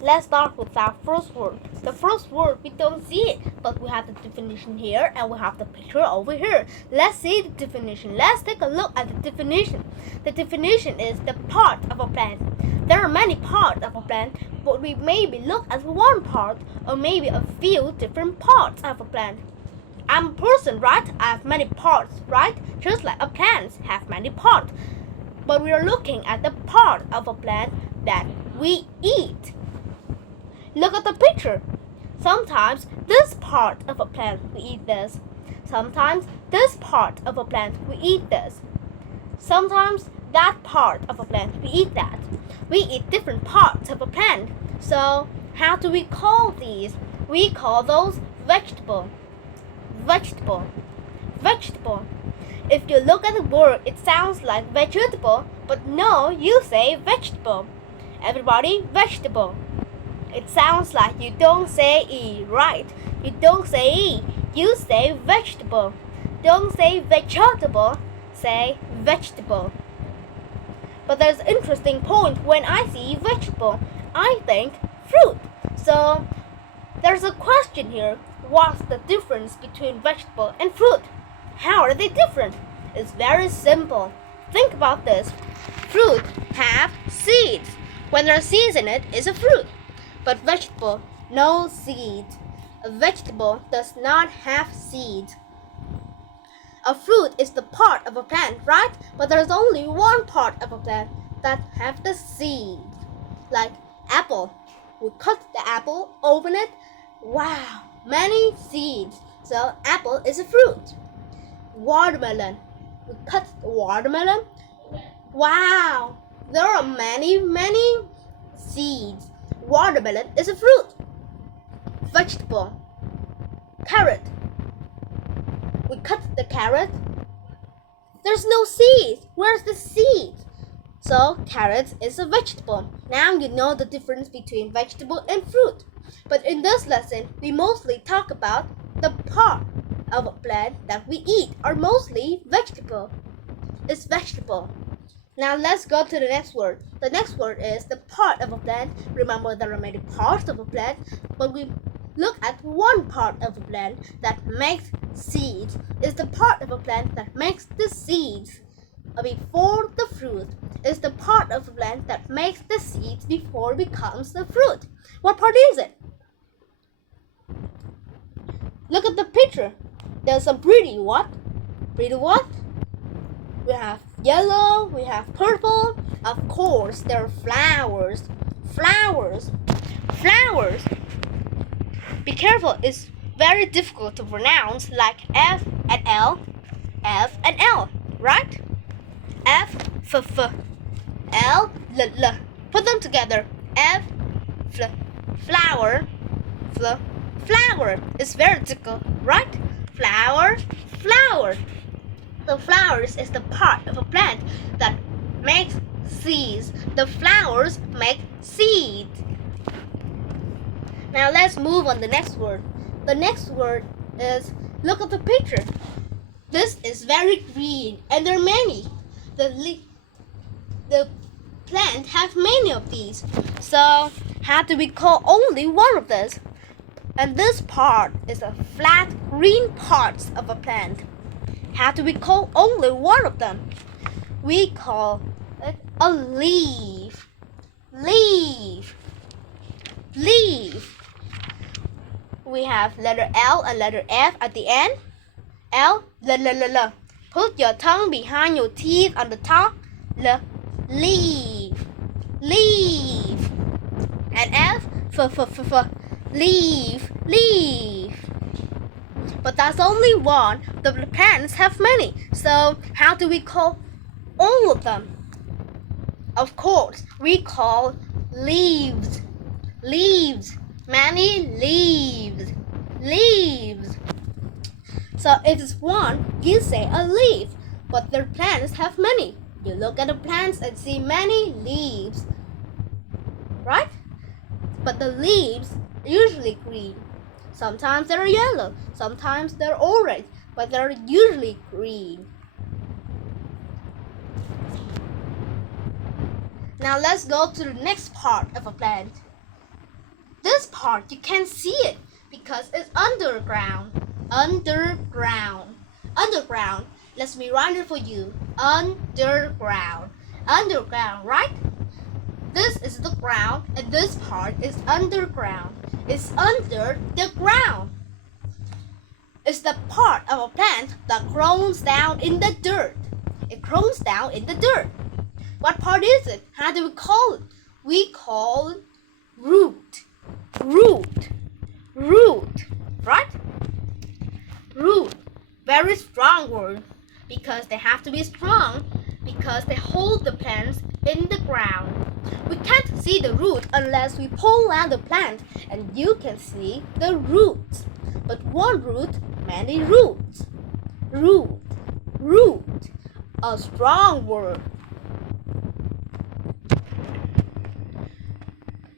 Let's start with our first word. The first word, we don't see it, but we have the definition here and we have the picture over here. Let's see the definition. Let's take a look at the definition. The definition is the part of a plant. There are many parts of a plant, but we maybe look at one part or maybe a few different parts of a plant. I'm a person, right? I have many parts, right? Just like a plant have many parts. But we are looking at the part of a plant that we eat. Look at the picture. Sometimes this part of a plant we eat this. Sometimes this part of a plant we eat this. Sometimes that part of a plant we eat that. We eat different parts of a plant. So how do we call these? We call those vegetable. Vegetable. Vegetable. If you look at the word, it sounds like vegetable, but no, you say vegetable. Everybody, vegetable. It sounds like you don't say E, right? You don't say E, you say vegetable. Don't say vegetable, say vegetable. But there's an interesting point. When I see vegetable, I think fruit. So there's a question here. What's the difference between vegetable and fruit? How are they different? It's very simple. Think about this. Fruit have seeds. When there are seeds in it, it's a fruit. But vegetable, no seeds. A vegetable does not have seeds. A fruit is the part of a plant, right? But there's only one part of a plant that have the seed. Like apple. We cut the apple, open it. Wow, many seeds. So apple is a fruit. Watermelon. We cut the watermelon. Wow, there are many seeds. Watermelon is a fruit. Vegetable. Carrot. We cut the carrot. There's no seed. Where's the seed? So carrot is a vegetable. Now you know the difference between vegetable and fruit. But in this lesson, we mostly talk about the part of a plant that we eat are mostly vegetable. It's vegetable. Now let's go to the next word. The next word is the part of a plant. Remember, there are many parts of a plant, but we look at one part of a plant that makes seeds. It's the part of a plant that makes the seeds before the fruit. It's the part of a plant that makes the seeds before it becomes the fruit. What part is it? Look at the picture. There's some pretty what? Pretty what? We have yellow, we have purple. Of course, there are flowers. Flowers. Flowers. Be careful, it's very difficult to pronounce, like F and L. F and L, right? F, F, F. L, L, L. Put them together. F, F, flower, F, flower. It's very difficult, right? Flower, flower. The flowers is the part of a plant that makes seeds. The flowers make seeds. Now let's move on to the next word. The next word is, look at the picture. This is very green and there are many. The plant have many of these. So how do we call only one of this? And this part is the flat green parts of a plant. How do we call only one of them? We call it a leaf. Leaf. Leaf. We have letter L and letter F at the end. L, L, L, L, L. Put your tongue behind your teeth on the top. L, leaf. Leaf. And F, F, F, F, F. Leaf. Leaf. But that's only one. The plants have many. So how do we call all of them? Of course, we call leaves. Leaves. Many leaves. Leaves. So if it's one, you say a leaf. But the plants have many. You look at the plants and see many leaves. Right? But the leaves are usually green. Sometimes they're yellow, sometimes they're orange, but they're usually green. Now let's go to the next part of a plant. this part you can't see it because it's underground. Underground. Underground. Let me write it for you. Underground. Underground, right? This is the ground and this part is underground. It's under the ground. It's the part of a plant that grows down in the dirt. It grows down in the dirt. What part is it? How do we call it? We call it root. Root. Root. Right? Root. Very strong word because they have to be strong because they hold the plants in the ground. We can't see the root unless we pull out the plant and you can see the roots. But one root, many roots. Root. Root. A strong word.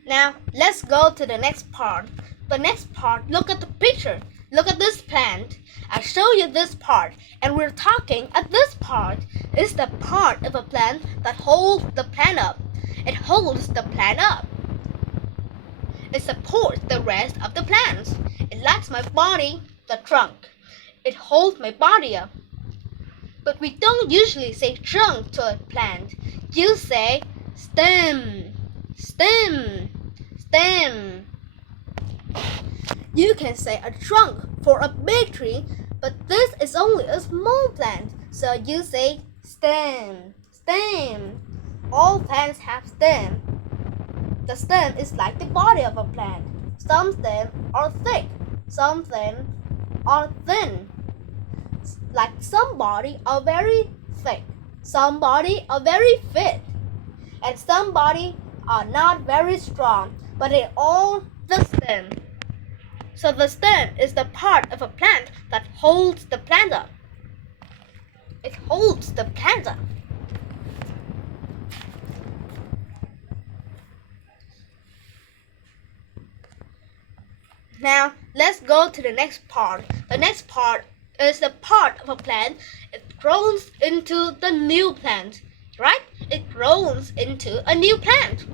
Now, let's go to the next part. The next part, look at the picture. Look at this plant. I show you this part, and we're talking at this part. It's the part of a plant that holds the plant up. It holds the plant up. It supports the rest of the plants. It likes my body, the trunk. It holds my body up. But we don't usually say trunk to a plant. You say stem, stem, stem. You can say a trunk for a big tree, but this is only a small plant, so you say stem, stem. All plants have stem. The stem is like the body of a plant. Some stems are thick, some stems are thin. Like some body are very thick, some body are very fit, and some body are not very strong, but they all the stem. So the stem is the part of a plant that holds the plant up. It holds the plant up. Now, let's go to the next part. The next part is the part of a plant. It grows into the new plant, right? It grows into a new plant.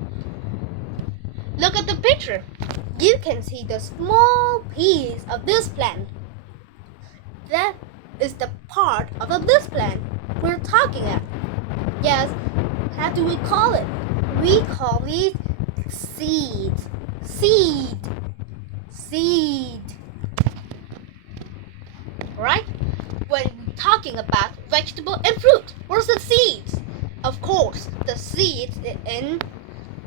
Look at the picture. You can see the small piece of this plant. That is the part of this plant we're talking about. Yes, how do we call it? We call it seeds. Seed. Seed. Right? When talking about vegetable and fruit, where's the seeds? Of course, the seeds is in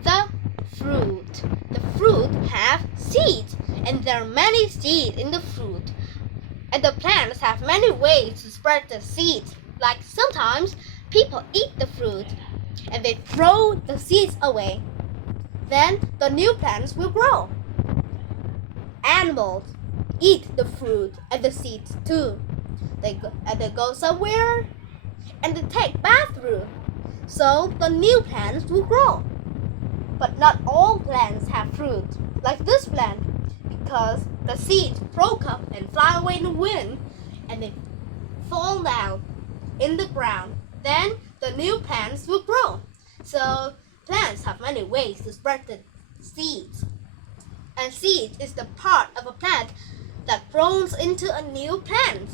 the fruit. The fruit have seeds, and there are many seeds in the fruit. And the plants have many ways to spread the seeds. Like sometimes people eat the fruit and they throw the seeds away. Then the new plants will grow. Animals eat the fruit and the seeds too. They go somewhere and they take bathroom. So the new plants will grow. But not all plants have fruit, like this plant, because the seeds broke up and fly away in the wind, and they fall down in the ground. Then the new plants will grow. So plants have many ways to spread the seeds. And seed is the part of a plant that grows into a new plant.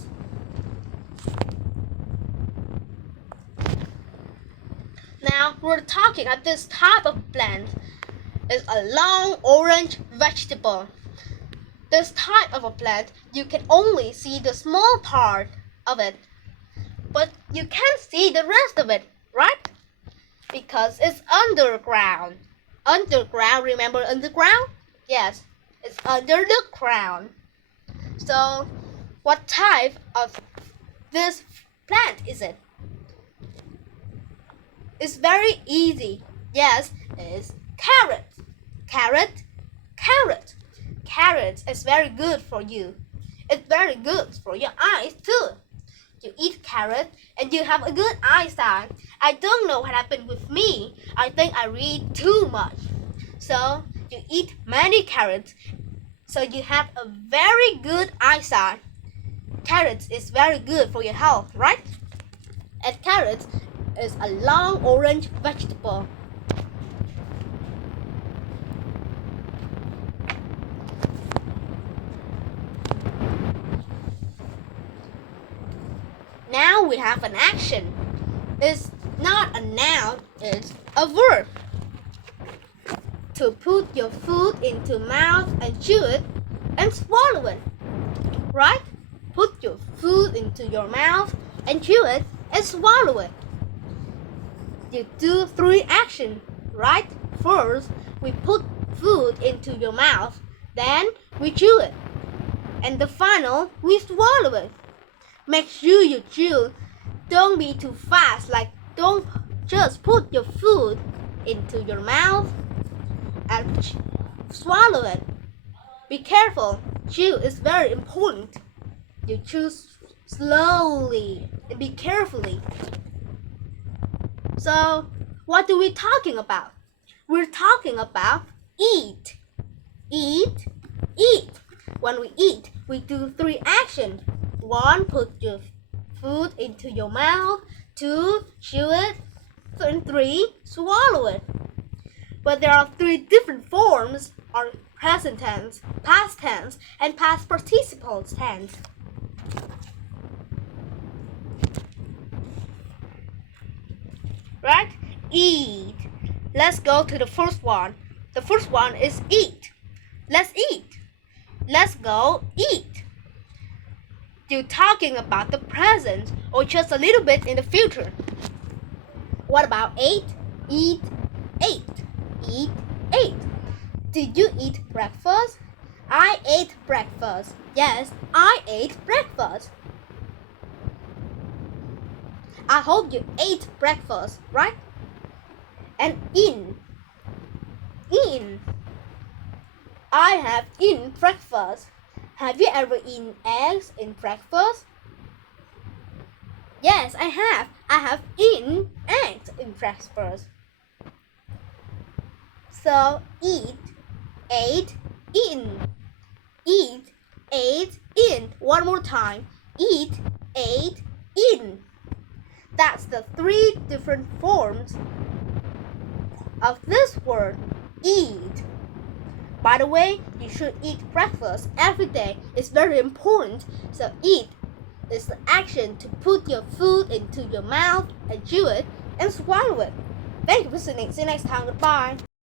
Now we're talking about this type of plant. It's a long orange vegetable. This type of a plant, you can only see the small part of it, but you can't see the rest of it, right? Because it's underground. Underground, remember underground? Yes, it's under the ground. So, what type of this plant is it? It's very easy. Yes, it's carrot. Carrot, carrot. Carrot is very good for you. It's very good for your eyes too. You eat carrot and you have a good eyesight. I don't know what happened with me. I think I read too much. So you eat many carrots. So you have a very good eyesight. Carrots is very good for your health, right? And carrots is a long orange vegetable. now we have an action. It's not a noun, it's a verb. To put your food into mouth and chew it and swallow it. Right? Put your food into your mouth and chew it and swallow it. You do 3 actions, right? First, we put food into your mouth, then we chew it. And the final, we swallow it. Make sure you chew. Don't be too fast, like don't just put your food into your mouth and swallow it. Be careful. Chew is very important. You chew slowly and be carefully. So, what are we talking about? We're talking about eat. Eat, eat. When we eat, we do 3 actions. 1, put your food into your mouth. 2, chew it. And 3, swallow it. But there are 3 different forms are present tense, past tense, and past participle tense. Right? Eat. Let's go to the first one. The first one is eat. Let's eat. Let's go eat. You're talking about the present or just a little bit in the future. What about ate? Eat, ate. Eat, ate. Did you eat breakfast? I ate breakfast. Yes, I ate breakfast. I hope you ate breakfast, right? And in. I have eaten breakfast. Have you ever eaten eggs in breakfast? Yes, I have. I have eaten eggs in breakfast. So eat, ate, eaten. Eat, ate, eaten. One more time. Eat, ate, eaten. That's the 3 different forms of this word, eat. By the way, you should eat breakfast every day. It's very important. So eat is the action to put your food into your mouth and chew it and swallow it. Thank you for listening. See you next time. Goodbye.